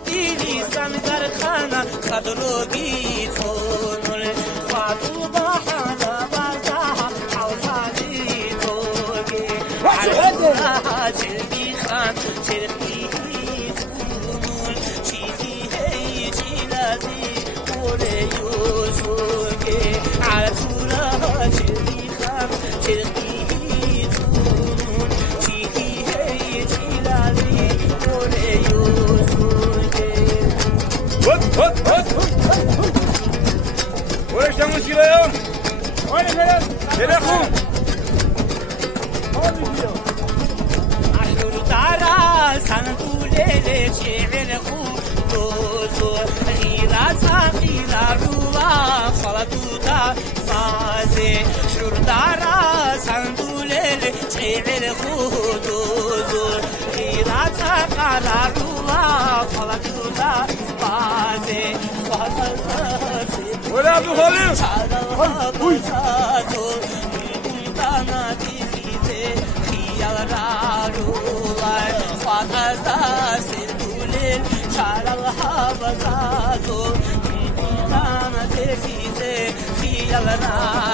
ديلي سمدر خانا خضرو بيتون وعدو بحانا بازاها حوصالي توقي عرفوها جلبي خان شرقي تونون شيخي هي جلازي قولي يوسوقي عرفوها جلبي خان شرقي تونون شيخي هي جلازي قولي يوسوقي Oraya estamos tirando. Olha, galera. Telefone. أحلو تارا سنقولي شعر خودوزو غيرا ساقيلا روا خلطوتا فازي شور تارا سنقولي شعر خودوزو غيرا ساقيلا روا خلطوتا فازي Olha do rolê. Yalana